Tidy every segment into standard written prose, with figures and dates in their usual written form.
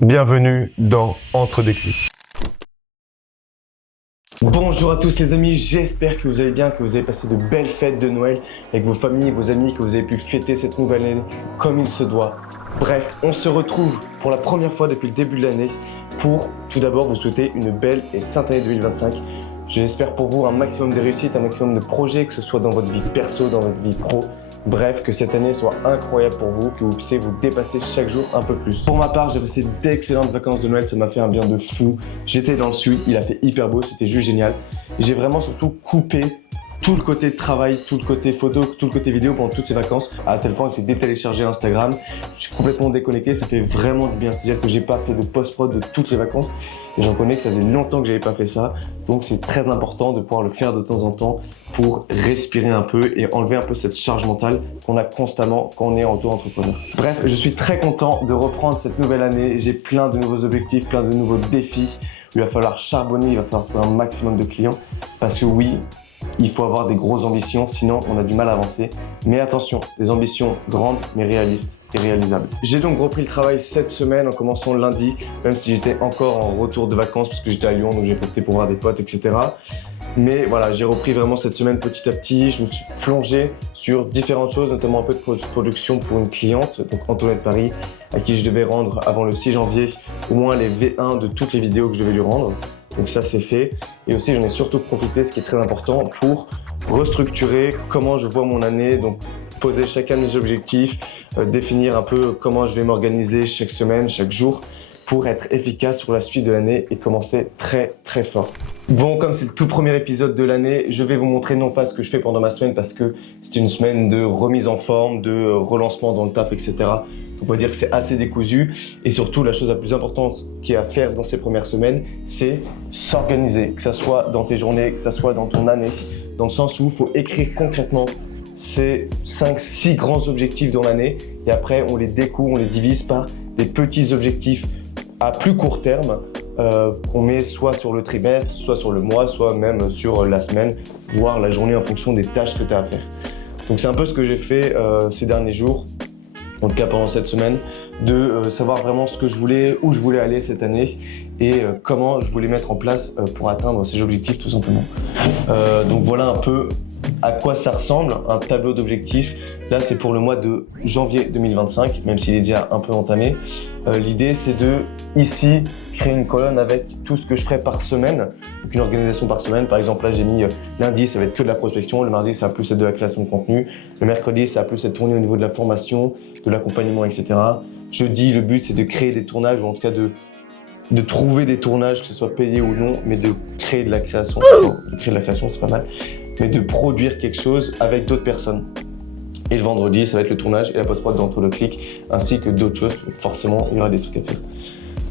Bienvenue dans Entre deux clics. Bonjour à tous les amis, j'espère que vous allez bien, que vous avez passé de belles fêtes de Noël avec vos familles, vos amis, que vous avez pu fêter cette nouvelle année comme il se doit. Bref, on se retrouve pour la première fois depuis le début de l'année pour tout d'abord vous souhaiter une belle et sainte année 2025. J'espère pour vous un maximum de réussite, un maximum de projets, que ce soit dans votre vie perso, dans votre vie pro. Bref, que cette année soit incroyable pour vous, que vous puissiez vous dépasser chaque jour un peu plus. Pour ma part, j'ai passé d'excellentes vacances de Noël, ça m'a fait un bien de fou. J'étais dans le sud, il a fait hyper beau, c'était juste génial. J'ai vraiment surtout coupé tout le côté travail, tout le côté photo, tout le côté vidéo pendant toutes ces vacances, à tel point que j'ai détéléchargé Instagram. Je suis complètement déconnecté, ça fait vraiment du bien. C'est-à-dire que j'ai pas fait de post-prod de toutes les vacances. Et j'en connais que ça faisait longtemps que j'avais pas fait ça. Donc c'est très important de pouvoir le faire de temps en temps pour respirer un peu et enlever un peu cette charge mentale qu'on a constamment quand on est auto-entrepreneur. Bref, je suis très content de reprendre cette nouvelle année. J'ai plein de nouveaux objectifs, plein de nouveaux défis. Il va falloir charbonner, il va falloir trouver un maximum de clients. Parce que oui, il faut avoir des grosses ambitions, sinon on a du mal à avancer. Mais attention, des ambitions grandes mais réalistes et réalisables. J'ai donc repris le travail cette semaine en commençant lundi, même si j'étais encore en retour de vacances parce que j'étais à Lyon, donc j'ai profité pour voir des potes, etc. Mais voilà, j'ai repris vraiment cette semaine petit à petit. Je me suis plongé sur différentes choses, notamment un peu de production pour une cliente, donc Antoinette Paris, à qui je devais rendre avant le 6 janvier au moins les V1 de toutes les vidéos que je devais lui rendre. Donc ça c'est fait. Et aussi j'en ai surtout profité, ce qui est très important, pour restructurer comment je vois mon année, donc poser chacun de mes objectifs, définir un peu comment je vais m'organiser chaque semaine, chaque jour, pour être efficace sur la suite de l'année et commencer très très fort. Bon, comme c'est le tout premier épisode de l'année, je vais vous montrer non pas ce que je fais pendant ma semaine parce que c'est une semaine de remise en forme, de relancement dans le taf, etc. On peut dire que c'est assez décousu et surtout la chose la plus importante qu'il y a à faire dans ces premières semaines, c'est s'organiser, que ça soit dans tes journées, que ça soit dans ton année, dans le sens où il faut écrire concrètement ces 5-6 grands objectifs dans l'année et après on les découpe, on les divise par des petits objectifs à plus court terme qu'on met soit sur le trimestre, soit sur le mois, soit même sur la semaine, voire la journée en fonction des tâches que tu as à faire. Donc c'est un peu ce que j'ai fait ces derniers jours, en tout cas pendant cette semaine, de savoir vraiment ce que je voulais, où je voulais aller cette année et comment je voulais mettre en place pour atteindre ces objectifs tout simplement. Donc voilà un peu à quoi ça ressemble, un tableau d'objectifs. Là, c'est pour le mois de janvier 2025, même s'il est déjà un peu entamé. L'idée, c'est de, ici, créer une colonne avec tout ce que je ferai par semaine, donc une organisation par semaine. Par exemple, là, j'ai mis lundi, ça va être que de la prospection. Le mardi, ça va plus être de la création de contenu. Le mercredi, ça va plus être tourné au niveau de la formation, de l'accompagnement, etc. Jeudi, le but, c'est de créer des tournages, ou en tout cas de trouver des tournages, que ce soit payé ou non, mais de créer de la création. De créer de la création, c'est pas mal. Mais de produire quelque chose avec d'autres personnes. Et le vendredi, ça va être le tournage et la post-prod d'Entre deux clics, ainsi que d'autres choses. Forcément, il y aura des trucs à faire.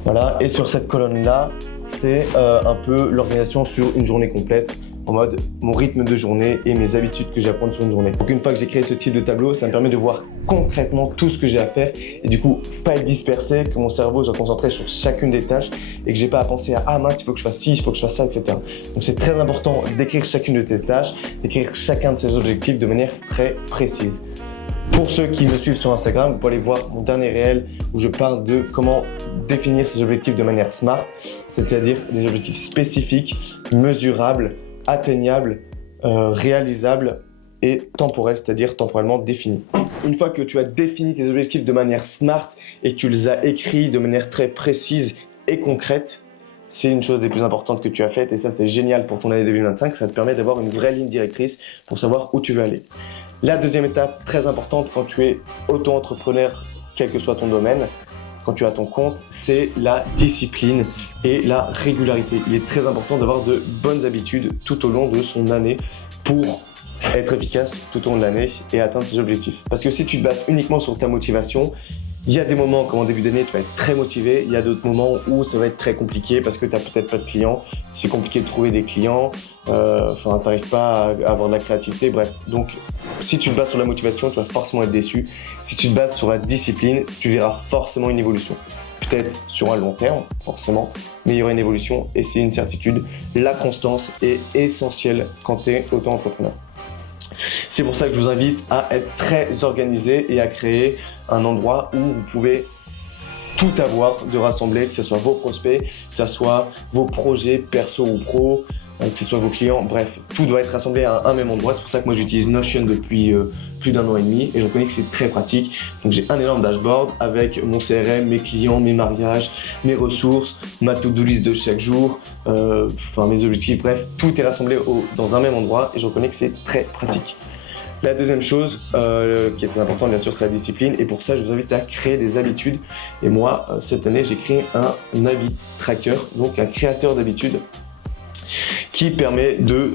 Voilà, et sur cette colonne-là, c'est un peu l'organisation sur une journée complète, en mode mon rythme de journée et mes habitudes que j'ai à prendre sur une journée. Donc une fois que j'ai créé ce type de tableau, ça me permet de voir concrètement tout ce que j'ai à faire et du coup pas être dispersé, que mon cerveau soit concentré sur chacune des tâches et que j'ai pas à penser à ah mince, il faut que je fasse ci, il faut que je fasse ça, etc. Donc c'est très important d'écrire chacune de tes tâches, d'écrire chacun de ces objectifs de manière très précise. Pour ceux qui me suivent sur Instagram, vous pouvez aller voir mon dernier réel où je parle de comment définir ces objectifs de manière SMART, c'est-à-dire des objectifs spécifiques, mesurables, atteignables, réalisables et temporels, c'est-à-dire temporellement définis. Une fois que tu as défini tes objectifs de manière SMART et que tu les as écrits de manière très précise et concrète, c'est une chose des plus importantes que tu as faites et ça c'est génial pour ton année 2025, ça te permet d'avoir une vraie ligne directrice pour savoir où tu veux aller. La deuxième étape très importante quand tu es auto-entrepreneur, quel que soit ton domaine, quand tu as ton compte, c'est la discipline et la régularité. Il est très important d'avoir de bonnes habitudes tout au long de son année pour être efficace tout au long de l'année et atteindre ses objectifs. Parce que si tu te bases uniquement sur ta motivation, il y a des moments comme en début d'année, tu vas être très motivé. Il y a d'autres moments où ça va être très compliqué parce que tu n'as peut-être pas de clients. C'est compliqué de trouver des clients. Tu n'arrives pas à avoir de la créativité. Bref, donc si tu te bases sur la motivation, tu vas forcément être déçu. Si tu te bases sur la discipline, tu verras forcément une évolution. Peut-être sur un long terme, forcément, mais il y aura une évolution et c'est une certitude. La constance est essentielle quand tu es auto-entrepreneur. C'est pour ça que je vous invite à être très organisé et à créer un endroit où vous pouvez tout avoir de rassembler, que ce soit vos prospects, que ce soit vos projets perso ou pro, que ce soit vos clients, bref, tout doit être rassemblé à un même endroit. C'est pour ça que moi j'utilise Notion depuis plus d'1 an et demi et je reconnais que c'est très pratique. Donc j'ai un énorme dashboard avec mon CRM, mes clients, mes mariages, mes ressources, ma to-do list de chaque jour, mes objectifs, bref, tout est rassemblé dans un même endroit et je reconnais que c'est très pratique. La deuxième chose qui est très importante, bien sûr, c'est la discipline. Et pour ça, je vous invite à créer des habitudes. Et moi, cette année, j'ai créé un habit tracker, donc un créateur d'habitudes qui permet de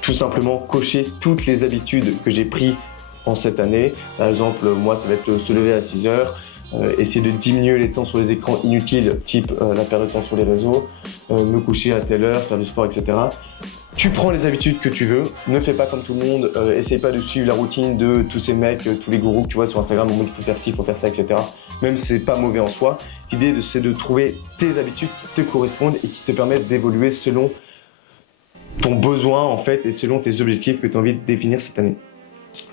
tout simplement cocher toutes les habitudes que j'ai prises en cette année. Par exemple, moi, ça va être se lever à 6 heures, essayer de diminuer les temps sur les écrans inutiles, type la perte de temps sur les réseaux, me coucher à telle heure, faire du sport, etc. Tu prends les habitudes que tu veux, ne fais pas comme tout le monde, essaye pas de suivre la routine de tous ces mecs, tous les gourous que tu vois sur Instagram, il faut faire ci, il faut faire ça, etc. Même si c'est pas mauvais en soi, l'idée c'est de trouver tes habitudes qui te correspondent et qui te permettent d'évoluer selon ton besoin en fait et selon tes objectifs que tu as envie de définir cette année.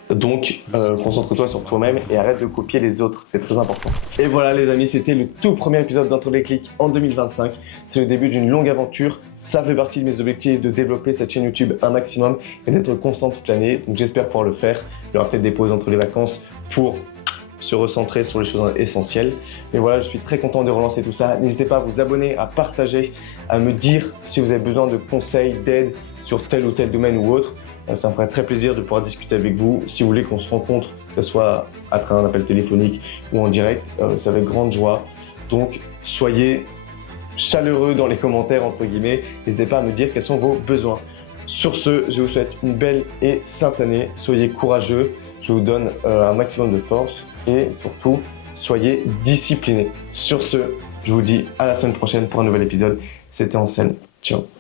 Donc, concentre-toi sur toi-même et arrête de copier les autres, c'est très important. Et voilà les amis, c'était le tout premier épisode d'Entre les clics en 2025. C'est le début d'une longue aventure, ça fait partie de mes objectifs de développer cette chaîne YouTube un maximum et d'être constant toute l'année. Donc j'espère pouvoir le faire. Il y aura peut-être des pauses entre les vacances pour se recentrer sur les choses essentielles. Mais voilà, je suis très content de relancer tout ça. N'hésitez pas à vous abonner, à partager, à me dire si vous avez besoin de conseils, d'aide sur tel ou tel domaine ou autre. Ça me ferait très plaisir de pouvoir discuter avec vous. Si vous voulez qu'on se rencontre, que ce soit à travers un appel téléphonique ou en direct, c'est avec grande joie. Donc, soyez chaleureux dans les commentaires, entre guillemets. N'hésitez pas à me dire quels sont vos besoins. Sur ce, je vous souhaite une belle et sainte année. Soyez courageux. Je vous donne un maximum de force et surtout, soyez disciplinés. Sur ce, je vous dis à la semaine prochaine pour un nouvel épisode. C'était Anselme. Ciao.